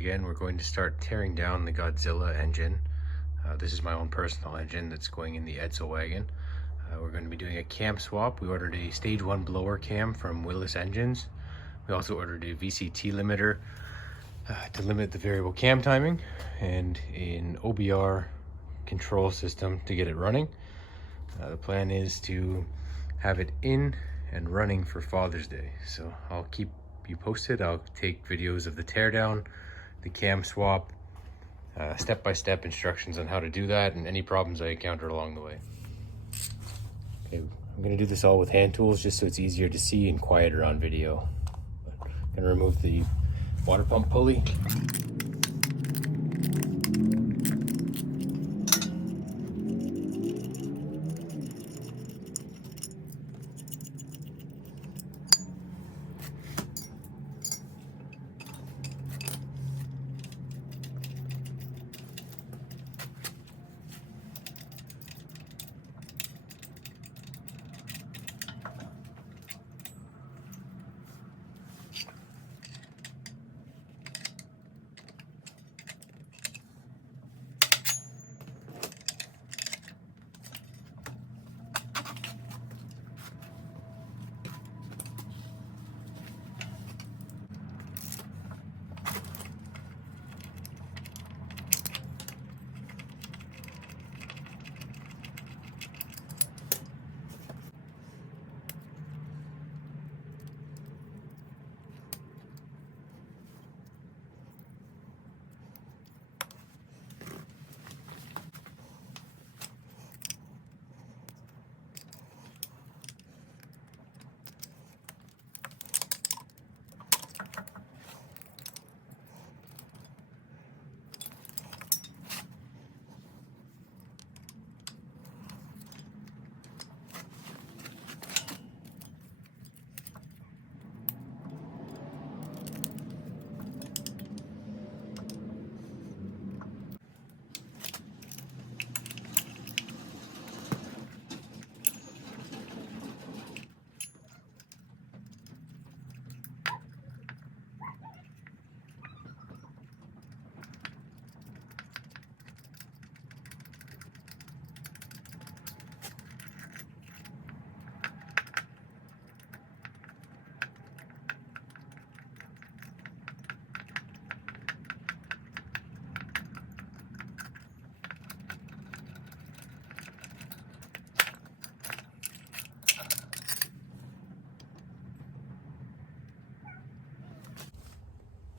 again. We're going to start tearing down the Godzilla engine. This is my own personal engine that's going in the Edsel wagon. We're going to be doing a cam swap. We ordered a stage 1 blower cam from Willis engines. We also ordered a VCT limiter to limit the variable cam timing, and an OBR control system to get it running. The plan is to have it in and running for Father's Day. So I'll keep you posted. I'll take videos of the teardown, the cam swap, step-by-step instructions on how to do that, and any problems I encounter along the way. Okay, I'm gonna do this all with hand tools just so it's easier to see and quieter on video. I'm gonna remove the water pump pulley.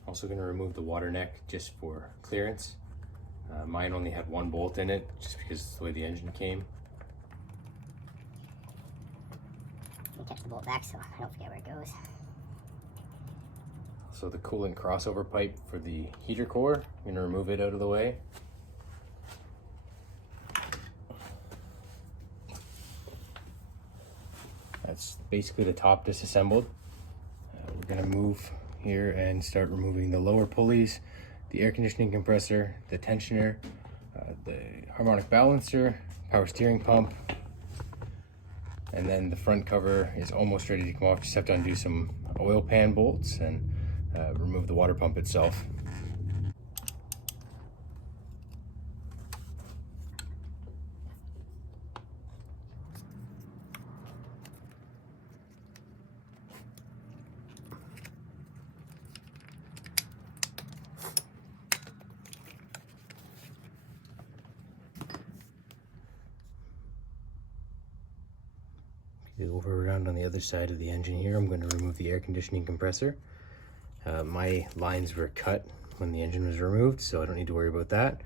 Also going to remove the water neck just for clearance. Mine only had one bolt in it just because it's the way the engine came. I'll catch the bolt back so I don't forget where it goes. So the coolant crossover pipe for the heater core, I'm going to remove it out of the way. That's basically the top disassembled. We're going to move here and start removing the lower pulleys, the air conditioning compressor, the tensioner, the harmonic balancer, power steering pump, and then the front cover is almost ready to come off. Just have to undo some oil pan bolts and remove the water pump itself. Over around on the other side of the engine here, I'm going to remove the air conditioning compressor. My lines were cut when the engine was removed, so I don't need to worry about that.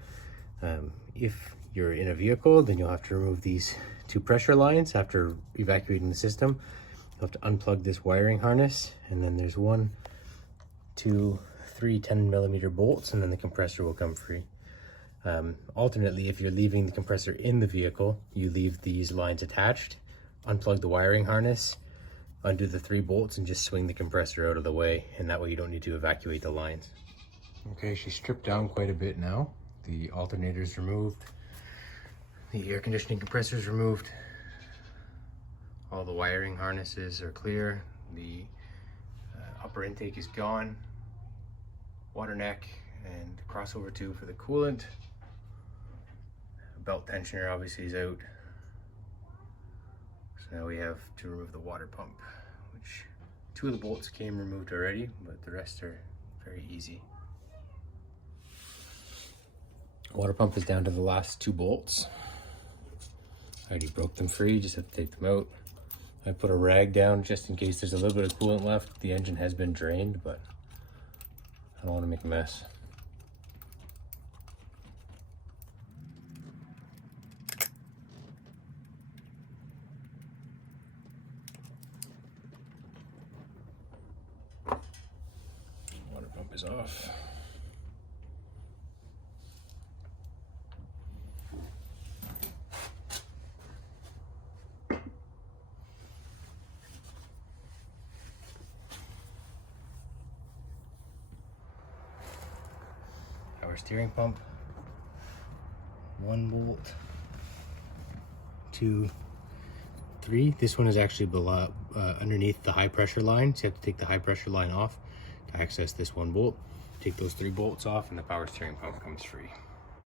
If you're in a vehicle, then you'll have to remove these two pressure lines after evacuating the system. You'll have to unplug this wiring harness, and then there's 1, 2, 3 10mm bolts, and then the compressor will come free. Alternately, if you're leaving the compressor in the vehicle, you leave these lines attached, unplug the wiring harness, undo the 3 bolts, and just swing the compressor out of the way, and that way you don't need to evacuate the lines. Okay, she's stripped down quite a bit now. The alternator's removed, the air conditioning compressor's removed, all the wiring harnesses are clear, the upper intake is gone, water neck and crossover tube for the coolant. Belt tensioner obviously is out. So now we have to remove the water pump, which 2 of the bolts came removed already, but the rest are very easy. Water pump is down to the last 2 bolts. I already broke them free, just have to take them out. I put a rag down just in case there's a little bit of coolant left. The engine has been drained, but I don't want to make a mess. Water pump is off. Power steering pump. 1 bolt, 2, 3. This one is actually below, underneath the high pressure line, so you have to take the high pressure line off to access this 1 bolt. Take those 3 bolts off and the power steering pump comes free.